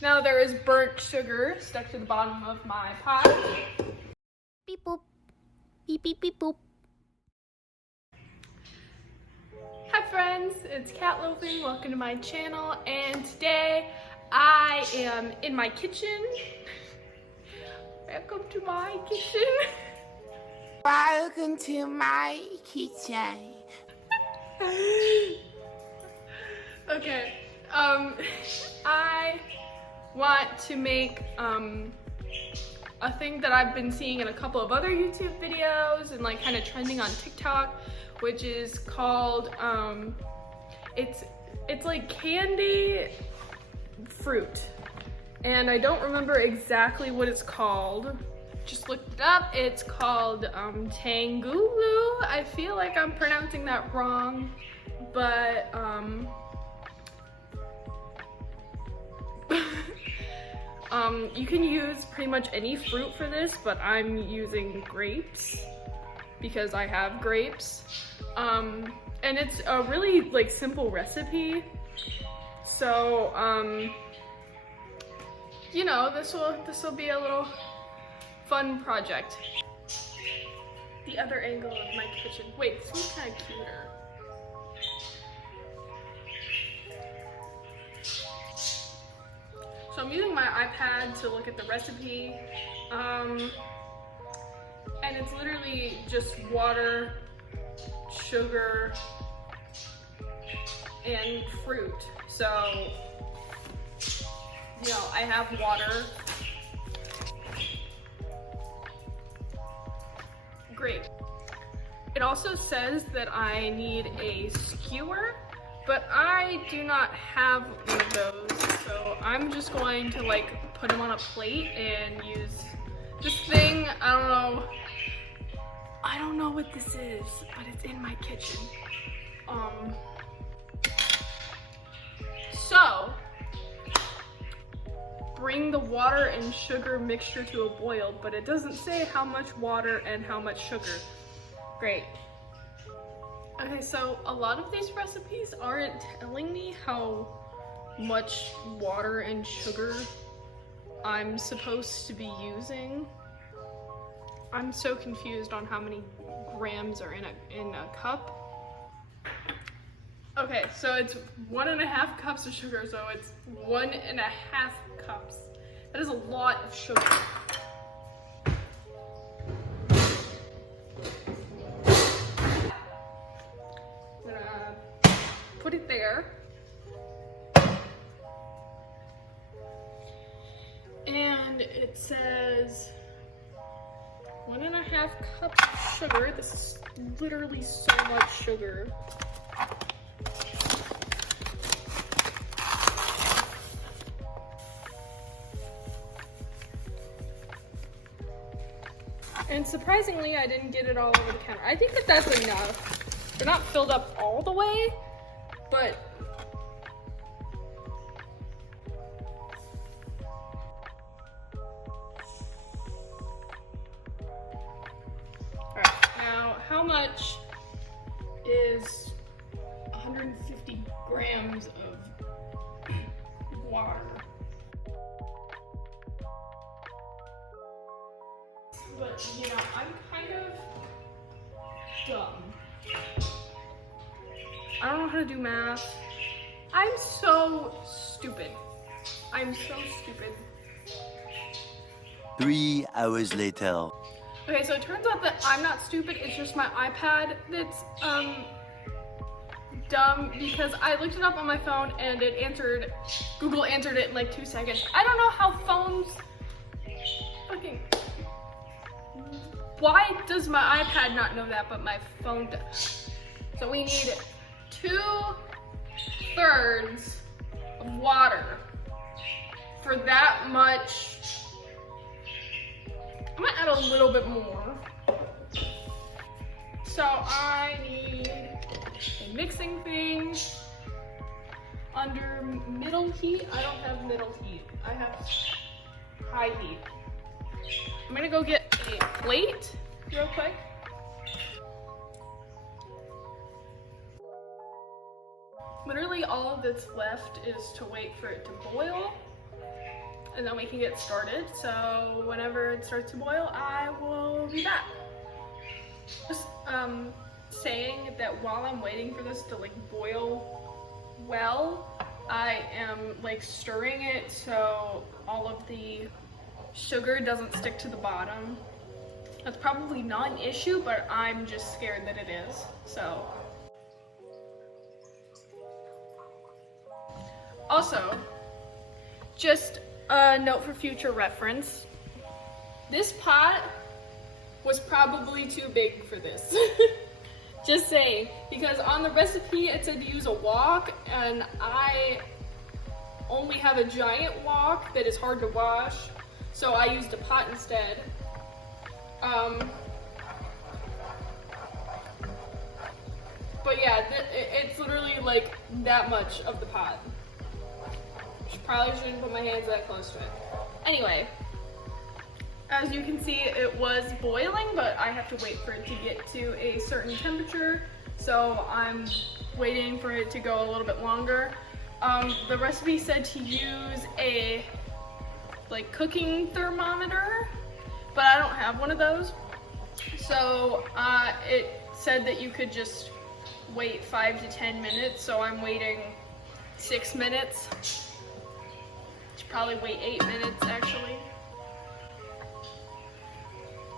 Now there is burnt sugar stuck to the bottom of my pot. Beep boop. Beep beep beep boop. Hi friends, it's Cat Loafing. Welcome to my channel, and today I am in my kitchen. Welcome to my kitchen. Welcome to my kitchen. Okay, I want to make a thing that I've been seeing in a couple of other YouTube videos and like kind of trending on TikTok, which is called it's like candy fruit, and I don't remember exactly what it's called. Just looked it up. It's called tanghulu. I feel like I'm pronouncing that wrong, but you can use pretty much any fruit for this, but I'm using grapes because I have grapes. And it's a really like simple recipe. So you know, this will be a little fun project. The other angle of my kitchen. Wait, this one's kind of cuter. So I'm using my iPad to look at the recipe, and it's literally just water, sugar, and fruit. So, you know, I have water. Great. It also says that I need a skewer, but I do not have one of those, so I'm just going to like put them on a plate and use this thing. I don't know what this is, but it's in my kitchen. So bring the water and sugar mixture to a boil, but it doesn't say how much water and how much sugar. Great. Okay, so a lot of these recipes aren't telling me how much water and sugar I'm supposed to be using. I'm so confused on how many grams are in a cup. Okay, so it's 1.5 cups of sugar, so it's 1.5 cups. That is a lot of sugar. I'm gonna put it there. And it says 1.5 cups of sugar. This is literally so much sugar. And surprisingly, I didn't get it all over the counter. I think that that's enough. They're not filled up all the way, but alright, now how much is 150 grams of water? But, you know, I'm kind of dumb. I don't know how to do math. I'm so stupid. I'm so stupid. 3 hours later. Okay, so it turns out that I'm not stupid. It's just my iPad that's dumb, because I looked it up on my phone and it answered, Google answered it in like 2 seconds. I don't know how phones fucking... Why does my iPad not know that, but my phone does? So we need 2/3 of water for that much. I'm gonna add a little bit more. So I need a mixing thing under middle heat. I don't have middle heat. I have high heat. I'm gonna go get a plate real quick. Literally all that's left is to wait for it to boil. and then we can get started. So whenever it starts to boil, I will be back. Just saying that while I'm waiting for this to like boil well, I am like stirring it so all of the sugar doesn't stick to the bottom. That's probably not an issue, but I'm just scared that it is. So also, just a note for future reference, this pot was probably too big for this. Just saying, because on the recipe it said to use a wok, and I only have a giant wok that is hard to wash, so I used a pot instead. But yeah, it's literally like that much of the pot. Probably shouldn't put my hands that close to it. Anyway, as you can see, it was boiling, but I have to wait for it to get to a certain temperature, so I'm waiting for it to go a little bit longer. The recipe said to use a like cooking thermometer, but I don't have one of those. So it said that you could just wait 5 to 10 minutes, so I'm waiting 6 minutes. Should probably wait 8 minutes actually.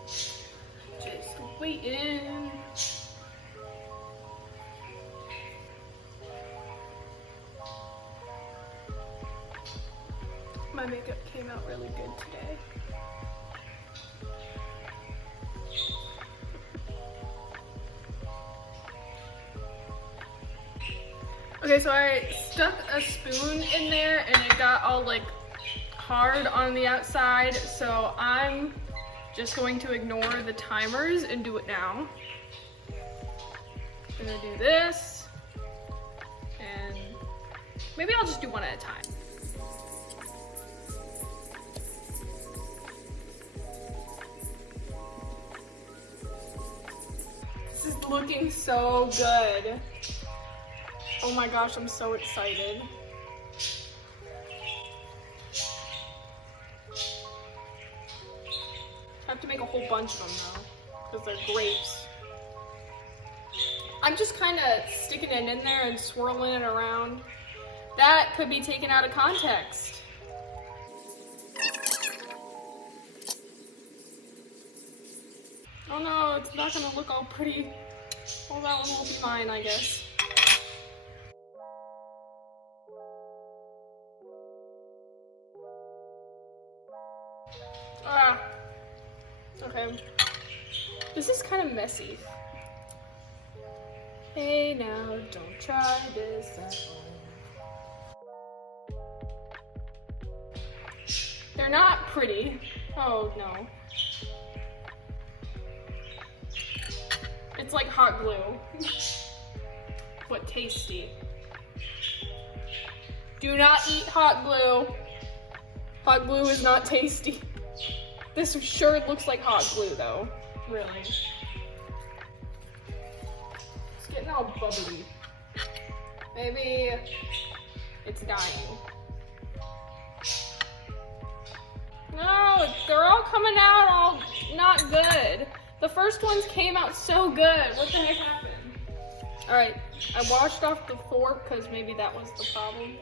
Just waiting. My makeup came out really good today. Okay, so I stuck a spoon in there and it got all like hard on the outside, so I'm just going to ignore the timers and do it now. I'm gonna do this, and maybe I'll just do one at a time. This is looking so good. Oh my gosh, I'm so excited. I have to make a whole bunch of them though, because they're grapes. I'm just kind of sticking it in there and swirling it around. That could be taken out of context. Oh no, it's not gonna look all pretty. Well, that one will be mine, I guess. Ah. Okay. This is kind of messy. Hey now, don't try this at home. They're not pretty. Oh no. It's like hot glue. But tasty. Do not eat hot glue. Hot glue is not tasty. This sure looks like hot glue though, really. It's getting all bubbly. Maybe it's dying. No, they're all coming out all not good. The first ones came out so good. What the heck happened? All right, I washed off the fork because maybe that was the problem.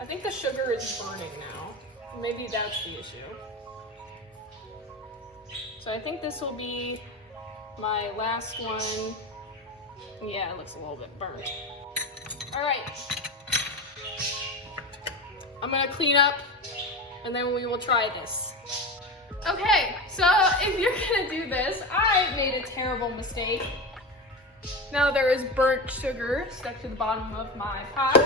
I think the sugar is burning now. Maybe that's the issue. So I think this will be my last one. Yeah, it looks a little bit burnt. All right. I'm gonna clean up and then we will try this. Okay, so if you're gonna do this, I made a terrible mistake. Now there is burnt sugar stuck to the bottom of my pot.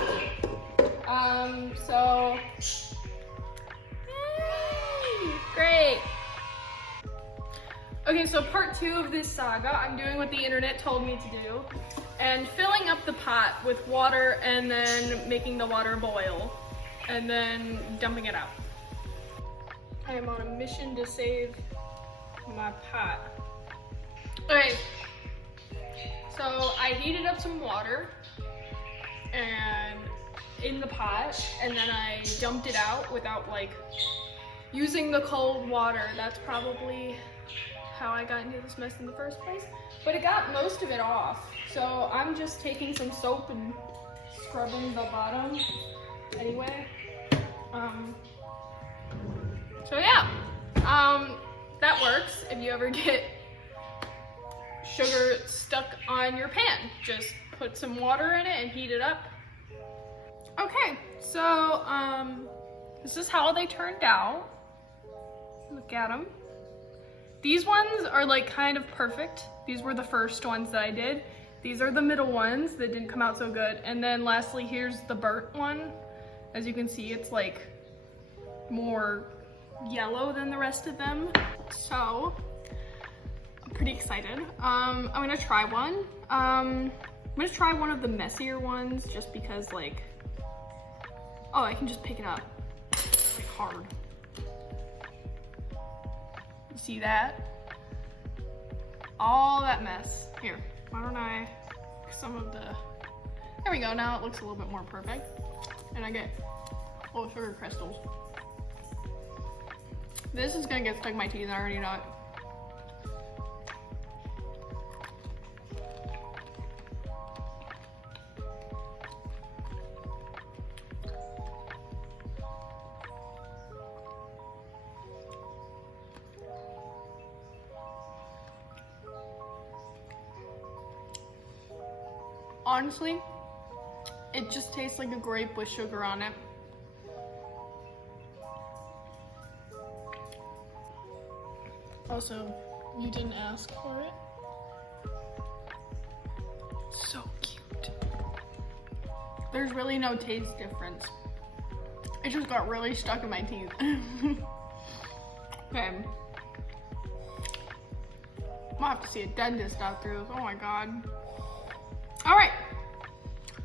Great. Okay, so part 2 of this saga, I'm doing what the internet told me to do, and filling up the pot with water and then making the water boil, and then dumping it out. I am on a mission to save my pot. Okay, so I heated up some water and in the pot, and then I dumped it out without like using the cold water. That's probably how I got into this mess in the first place. But it got most of it off. So I'm just taking some soap and scrubbing the bottom anyway. So yeah, that works if you ever get sugar stuck on your pan. Just put some water in it and heat it up. Okay, so this is how they turned out. Look at them. These ones are like kind of perfect. These were the first ones that I did. These are the middle ones that didn't come out so good. And then lastly, here's the burnt one. As you can see, it's like more yellow than the rest of them. So I'm pretty excited. I'm gonna try one. I'm gonna try one of the messier ones just because like, oh, I can just pick it up. It's like hard. You see that? All that mess. Here, why don't I, some of the, there we go, now it looks a little bit more perfect. And I get little sugar crystals. This is gonna get stuck in my teeth, I already know it. Honestly, it just tastes like a grape with sugar on it. Also, you didn't ask for it. So cute. There's really no taste difference. It just got really stuck in my teeth. Okay. I'll have to see a dentist after this. Oh my god. All right.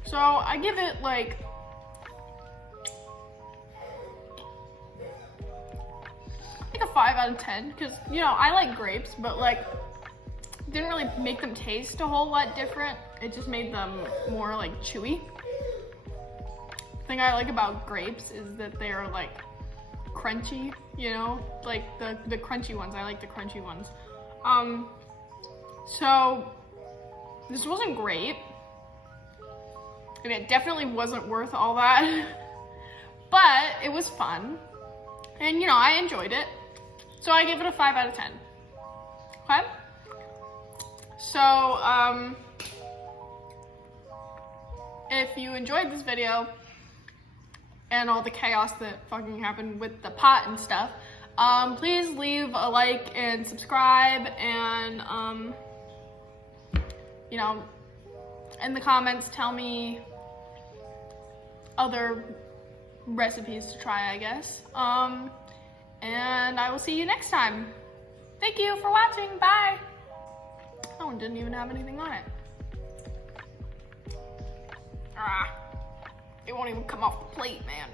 So I give it like a 5 out of 10 because, you know, I like grapes, but like didn't really make them taste a whole lot different. It just made them more like chewy. The thing I like about grapes is that they're like crunchy, you know, like the crunchy ones. I like the crunchy ones. So this wasn't great, and it definitely wasn't worth all that, but it was fun, and you know, I enjoyed it. So I give it a 5 out of 10. Okay? So, if you enjoyed this video and all the chaos that fucking happened with the pot and stuff, please leave a like and subscribe, and, you know, in the comments, tell me other recipes to try, I guess. And I will see you next time. Thank you for watching. Bye. That one didn't even have anything on it. Ah, it won't even come off the plate, man.